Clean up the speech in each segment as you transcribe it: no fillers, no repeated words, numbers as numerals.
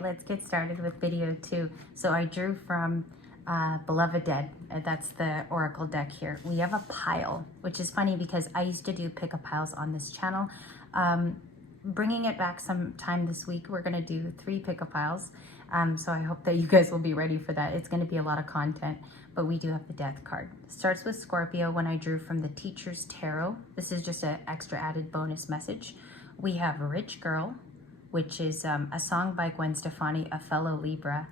Let's get started with video 2. So I drew from Beloved Dead. That's the oracle deck here. We have a pile, which is funny because I used to do pick-up piles on this channel. Bringing it back sometime this week, we're going to do 3 pick-up piles. So I hope that you guys will be ready for that. It's going to be a lot of content, but we do have the Death card. Starts with Scorpio when I drew from the Teacher's Tarot. This is just an extra added bonus message. We have Rich Girl, which is a song by Gwen Stefani, a fellow Libra.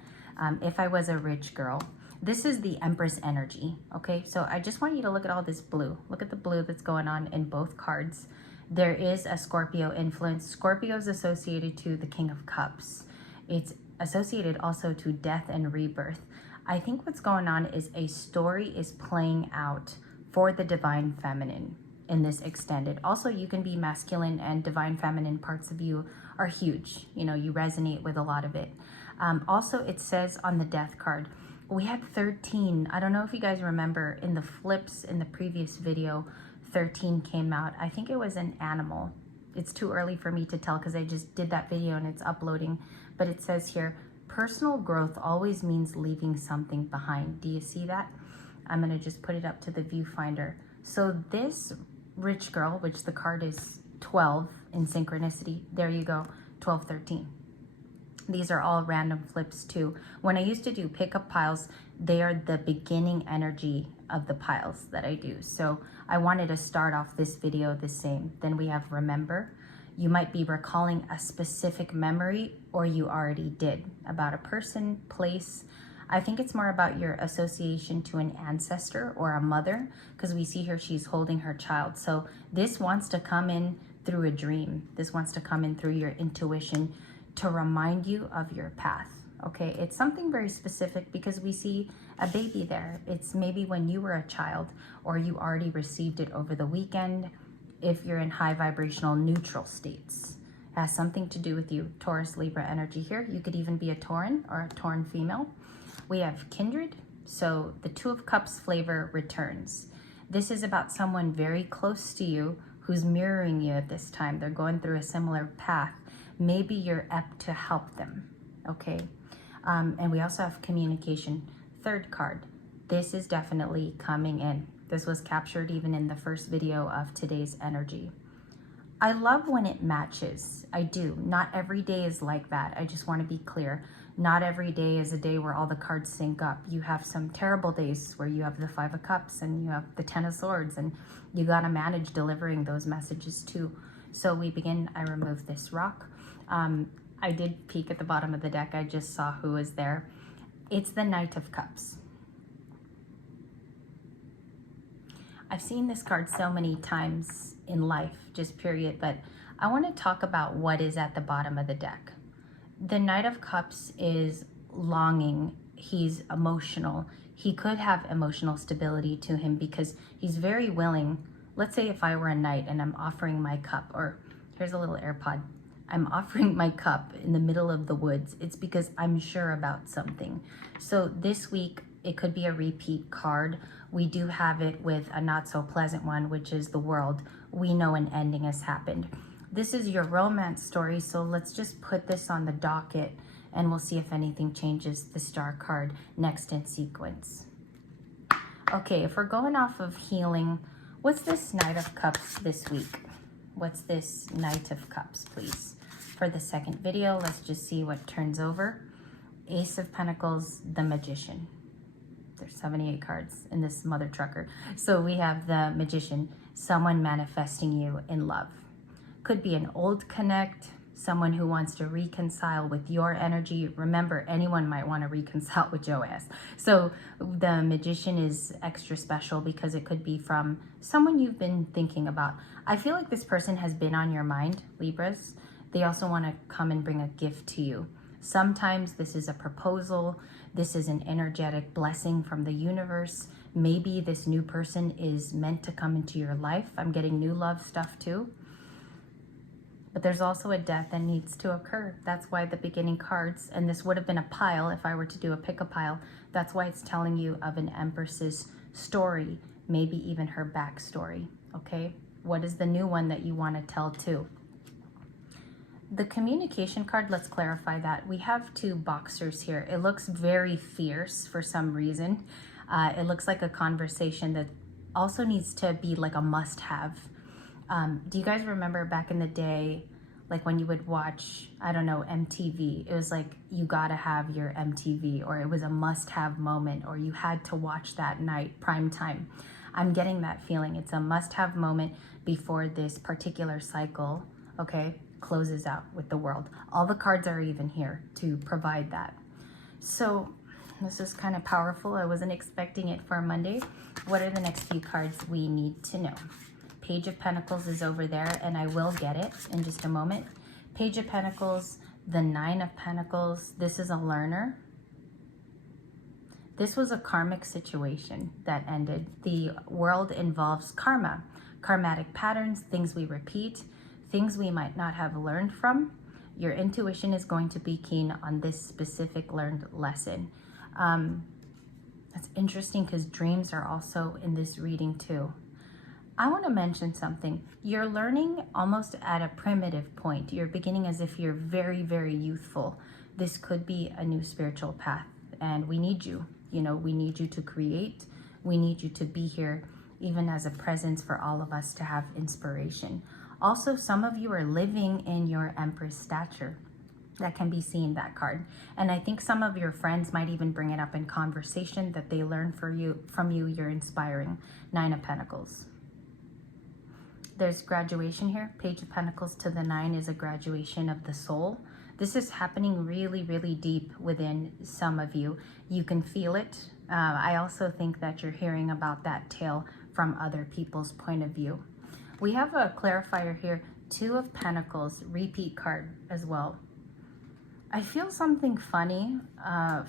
If I Was a Rich Girl. This is the Empress energy, okay? So I just want you to look at all this blue. Look at the blue that's going on in both cards. There is a Scorpio influence. Scorpio is associated to the King of Cups. It's associated also to death and rebirth. I think what's going on is a story is playing out for the divine feminine in this extended. Also, you can be masculine, and divine feminine parts of you are huge. You know, you resonate with a lot of it. Also, it says on the Death card, we had 13. I don't know if you guys remember in the flips in the previous video, 13 came out. I think it was an animal. It's too early for me to tell because I just did that video and it's uploading. But it says here, personal growth always means leaving something behind. Do you see that? I'm going to just put it up to the viewfinder. So this Rich Girl, which the card is 12 in synchronicity, there you go, 12, 13. These are all random flips too. When I used to do pickup piles, they are the beginning energy of the piles that I do. So I wanted to start off this video the same. Then we have Remember. You might be recalling a specific memory, or you already did, about a person, place. I think it's more about your association to an ancestor or a mother, because we see here she's holding her child. So this wants to come in through a dream. This wants to come in through your intuition to remind you of your path. Okay, it's something very specific because we see a baby there. It's maybe when you were a child, or you already received it over the weekend. If you're in high vibrational neutral states, it has something to do with you. Taurus, Libra energy here. You could even be a Tauran or a Tauran female. We have Kindred. So the Two of Cups flavor returns. This is about someone very close to you who's mirroring you at this time. They're going through a similar path. Maybe you're apt to help them, okay? And we also have Communication. Third card. This is definitely coming in. This was captured even in the first video of today's energy. I love when it matches. I do. Not every day is like that. I just want to be clear. Not every day is a day where all the cards sync up. You have some terrible days where you have the Five of Cups and you have the Ten of Swords, and you got to manage delivering those messages too. So we begin. I remove this rock. I did peek at the bottom of the deck. I just saw who was there. It's the Knight of Cups. I've seen this card so many times in life, just period, but I want to talk about what is at the bottom of the deck. The Knight of Cups is longing. He's emotional. He could have emotional stability to him because he's very willing. Let's say if I were a knight and I'm offering my cup, or here's a little AirPod. I'm offering my cup in the middle of the woods. It's because I'm sure about something. So this week, it could be a repeat card. We do have it with a not so pleasant one, which is the World. We know an ending has happened. This is your romance story, so let's just put this on the docket and we'll see if anything changes. The Star card next in sequence. Okay, if we're going off of healing, what's this Knight of Cups this week? What's this Knight of Cups, please? For the second video, let's just see what turns over. Ace of Pentacles, the Magician. There's 78 cards in this mother trucker. So we have the Magician, someone manifesting you in love. Could be an old connect, someone who wants to reconcile with your energy. Remember, anyone might want to reconcile with Joas. So the Magician is extra special because it could be from someone you've been thinking about. I feel like this person has been on your mind, Libras. They also want to come and bring a gift to you. Sometimes this is a proposal. This is an energetic blessing from the universe. Maybe this new person is meant to come into your life. I'm getting new love stuff too. But there's also a death that needs to occur. That's why the beginning cards, and this would have been a pile if I were to do a pick-up pile. That's why it's telling you of an Empress's story, maybe even her backstory, okay? What is the new one that you want to tell too? The communication card, let's clarify that. We have two boxers here. It looks very fierce for some reason. It looks like a conversation that also needs to be like a must-have. Do you guys remember back in the day, like when you would watch, I don't know, MTV? It was like you gotta have your MTV, or it was a must-have moment, or you had to watch that night, prime time. I'm getting that feeling. It's a must-have moment before this particular cycle, okay, closes out with the world. All the cards are even here to provide that. So this is kind of powerful. I wasn't expecting it for Monday. What are the next few cards we need to know? Page of Pentacles is over there, and I will get it in just a moment. Page of Pentacles, the Nine of Pentacles. This is a learner. This was a karmic situation that ended. The world involves karma, karmatic patterns, things we repeat, things we might not have learned from. Your intuition is going to be keen on this specific learned lesson. That's interesting because dreams are also in this reading too. I want to mention something. You're learning almost at a primitive point. You're beginning as if you're very, very youthful. This could be a new spiritual path, and we need you. You know, we need you to create. We need you to be here, even as a presence for all of us to have inspiration. Also, some of you are living in your Empress stature. That can be seen, that card. And I think some of your friends might even bring it up in conversation that they learn from you. You're inspiring. Nine of Pentacles. There's graduation here. Page of Pentacles to the Nine is a graduation of the soul. This is happening really, really deep within some of you. You can feel it. I also think that you're hearing about that tale from other people's point of view. We have a clarifier here. Two of Pentacles, repeat card as well. I feel something funny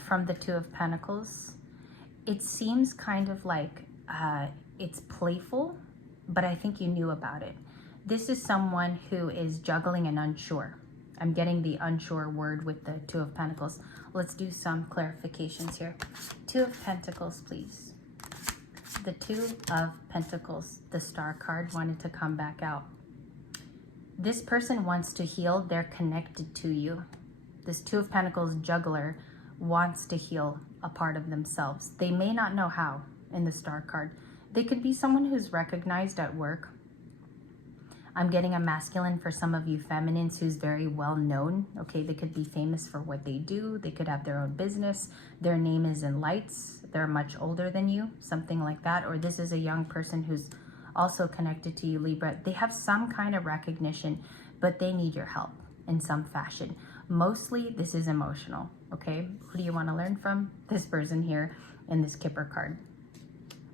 from the Two of Pentacles. It seems kind of like it's playful, but I think you knew about it. This is someone who is juggling and unsure. I'm getting the unsure word with the Two of Pentacles. Let's do some clarifications here. Two of Pentacles, please. The Two of Pentacles, the Star card, wanted to come back out. This person wants to heal. They're connected to you. This Two of Pentacles juggler wants to heal a part of themselves. They may not know how in the Star card. They could be someone who's recognized at work. I'm getting a masculine for some of you feminines who's very well known. Okay, they could be famous for what they do. They could have their own business. Their name is in lights. They're much older than you, something like that. Or this is a young person who's also connected to you, Libra. They have some kind of recognition, but they need your help in some fashion. Mostly this is emotional, okay? Who do you want to learn from? This person here in this Kipper card.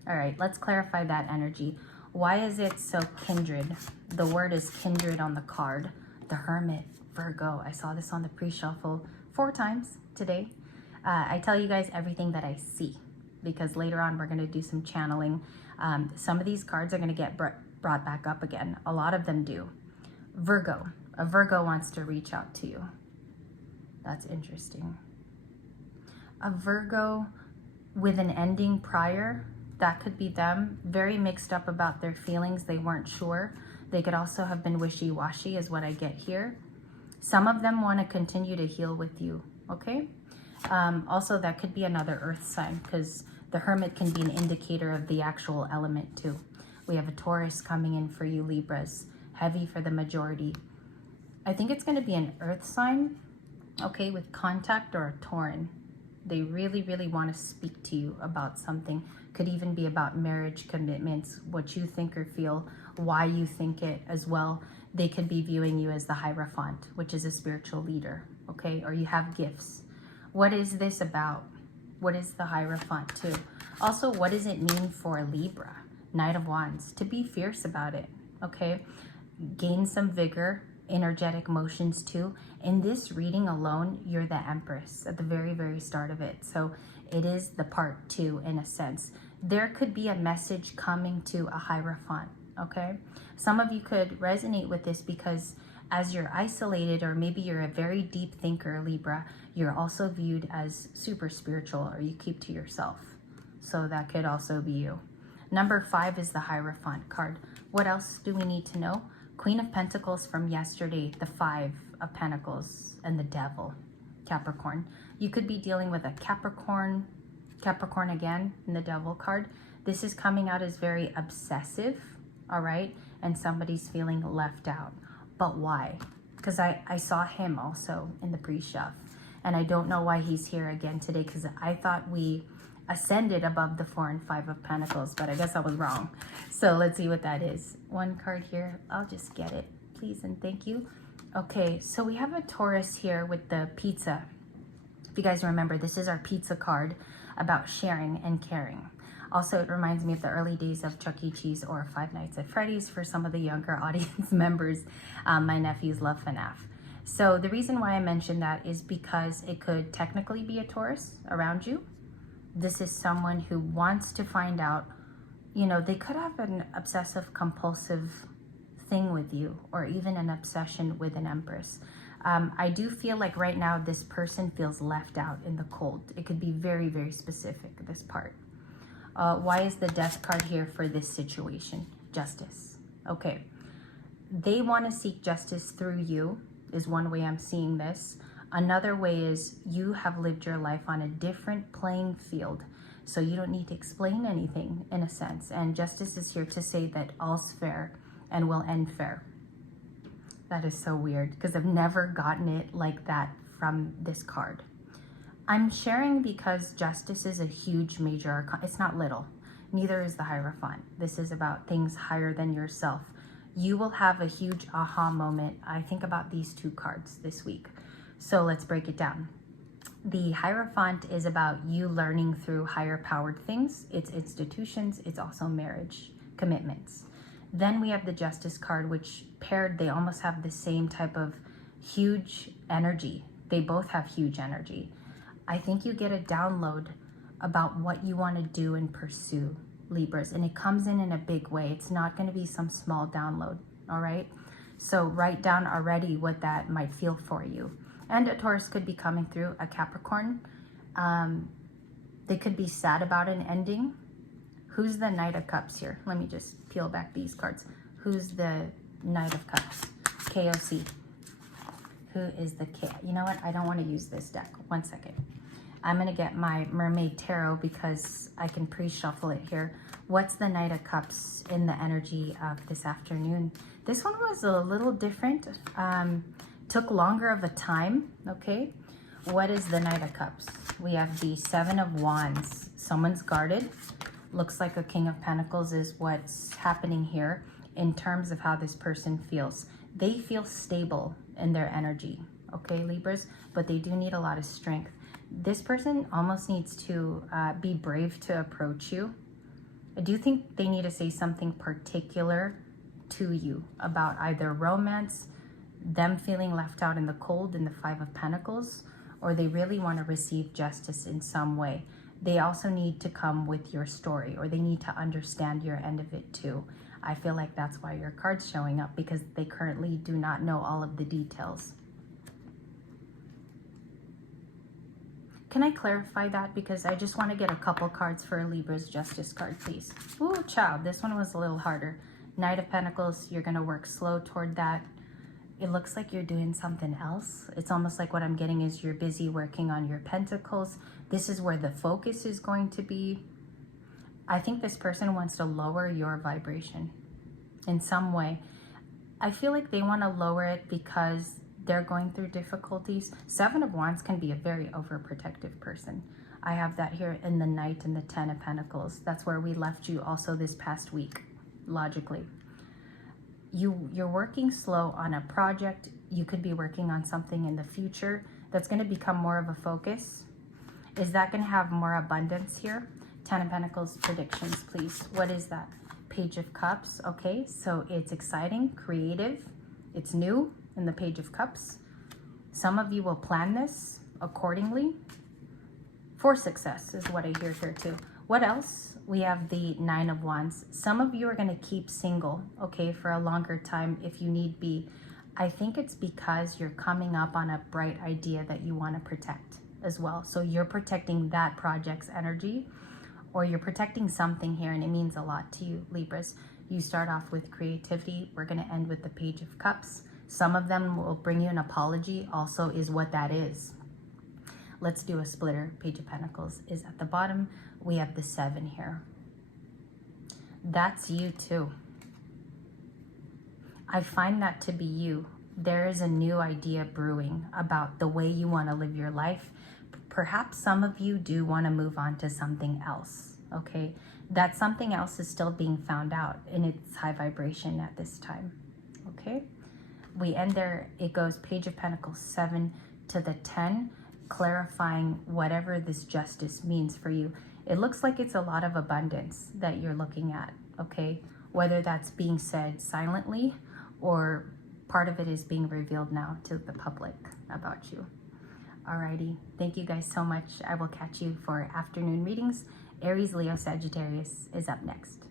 All right, let's clarify that energy. Why is it so kindred? The word is kindred on the card. The Hermit, Virgo. I saw this on the pre-shuffle 4 times today. I tell you guys everything that I see because later on we're going to do some channeling. Some of these cards are going to get brought back up again. A lot of them do. Virgo. A Virgo wants to reach out to you. That's interesting. A Virgo with an ending prior. That could be them, very mixed up about their feelings. They weren't sure. They could also have been wishy-washy is what I get here. Some of them want to continue to heal with you, okay? Also, that could be another earth sign because the Hermit can be an indicator of the actual element too. We have a Taurus coming in for you, Libras. Heavy for the majority. I think it's going to be an earth sign, okay, with contact or a Tauran. They really, really want to speak to you about something. Could even be about marriage, commitments, what you think or feel, why you think it as well. They could be viewing you as the Hierophant, which is a spiritual leader, okay? Or you have gifts. What is this about? What is the Hierophant too? Also, what does it mean for Libra? Knight of Wands. To be fierce about it, okay? Gain some vigor, energetic motions too. In this reading alone, you're the Empress at the very, very start of it. So it is the part 2 in a sense. There could be a message coming to a Hierophant, okay? Some of you could resonate with this because as you're isolated, or maybe you're a very deep thinker, Libra, you're also viewed as super spiritual, or you keep to yourself. So that could also be you. Number 5 is the Hierophant card. What else do we need to know? Queen of Pentacles from yesterday, the 5. of Pentacles and the Devil, Capricorn. You could be dealing with a Capricorn again in the Devil card. This is coming out as very obsessive, all right? And somebody's feeling left out. But why? Because I saw him also in the pre-shove. And I don't know why he's here again today, because I thought we ascended above the 4 and 5 of Pentacles, but I guess I was wrong. So let's see what that is. One card here. I'll just get it, please and thank you. Okay, so we have a Taurus here with the pizza. If you guys remember, this is our pizza card about sharing and caring. Also, it reminds me of the early days of Chuck E. Cheese or Five Nights at Freddy's for some of the younger audience members. My nephews love FNAF. So the reason why I mentioned that is because it could technically be a Taurus around you. This is someone who wants to find out, you know, they could have an obsessive compulsive thing with you, or even an obsession with an Empress. I do feel like right now this person feels left out in the cold. It could be very, very specific, this part. Why is the Death card here for this situation? Justice. Okay. They want to seek justice through you, is one way I'm seeing this. Another way is you have lived your life on a different playing field, so you don't need to explain anything in a sense. And justice is here to say that all's fair and will end fair. That is so weird, because I've never gotten it like that from this card. I'm sharing because justice is a huge major arcana. It's not little. Neither is the Hierophant. This is about things higher than yourself. You will have a huge aha moment. I think about these two cards this week. So let's break it down. The Hierophant is about you learning through higher powered things. It's institutions. It's also marriage, commitments. Then we have the Justice card, which paired, they almost have the same type of huge energy. They both have huge energy. I think you get a download about what you want to do and pursue, Libras, and it comes in a big way. It's not going to be some small download, all right? So write down already what that might feel for you. And a Taurus could be coming through, a Capricorn. They could be sad about an ending. Who's the Knight of Cups here? Let me just peel back these cards. Who's the Knight of Cups? KOC. Who is the K? You know what? I don't want to use this deck. One second. I'm going to get my Mermaid Tarot because I can pre-shuffle it here. What's the Knight of Cups in the energy of this afternoon? This one was a little different. Took longer of a time, okay? What is the Knight of Cups? We have the Seven of Wands. Someone's guarded. Looks like a King of Pentacles is what's happening here in terms of how this person feels. They feel stable in their energy, okay, Libras? But they do need a lot of strength. This person almost needs to be brave to approach you. I do think they need to say something particular to you about either romance, them feeling left out in the cold in the Five of Pentacles, or they really want to receive justice in some way. They also need to come with your story, or they need to understand your end of it too. I feel like that's why your card's showing up, because they currently do not know all of the details. Can I clarify that? Because I just want to get a couple cards for a Libra's Justice card, please. Ooh, child, this one was a little harder. Knight of Pentacles, you're going to work slow toward that. It looks like you're doing something else. It's almost like what I'm getting is you're busy working on your Pentacles. This is where the focus is going to be. I think this person wants to lower your vibration in some way. I feel like they want to lower it because they're going through difficulties. Seven of Wands can be a very overprotective person. I have that here in the Knight and the Ten of Pentacles. That's where we left you also this past week, logically. You're working slow on a project. You could be working on something in the future that's going to become more of a focus. Is that going to have more abundance here? Ten of Pentacles predictions, please. What is that? Page of Cups. Okay, so it's exciting, creative, it's new in the Page of Cups. Some of you will plan this accordingly for success is what I hear here too. What else? We have the Nine of Wands. Some of you are going to keep single, okay, for a longer time if you need be. I think it's because you're coming up on a bright idea that you want to protect as well. So you're protecting that project's energy, or you're protecting something here, and it means a lot to you, Libras. You start off with creativity. We're going to end with the Page of Cups. Some of them will bring you an apology, also is what that is. Let's do a splitter. Page of Pentacles is at the bottom. We have the 7 here. That's you too. I find that to be you. There is a new idea brewing about the way you want to live your life. Perhaps some of you do want to move on to something else, okay? That something else is still being found out in its high vibration at this time, okay? We end there. It goes Page of Pentacles 7 to the 10, clarifying whatever this justice means for you. It looks like it's a lot of abundance that you're looking at, okay? Whether that's being said silently or part of it is being revealed now to the public about you. Alrighty, thank you guys so much. I will catch you for afternoon readings. Aries, Leo, Sagittarius is up next.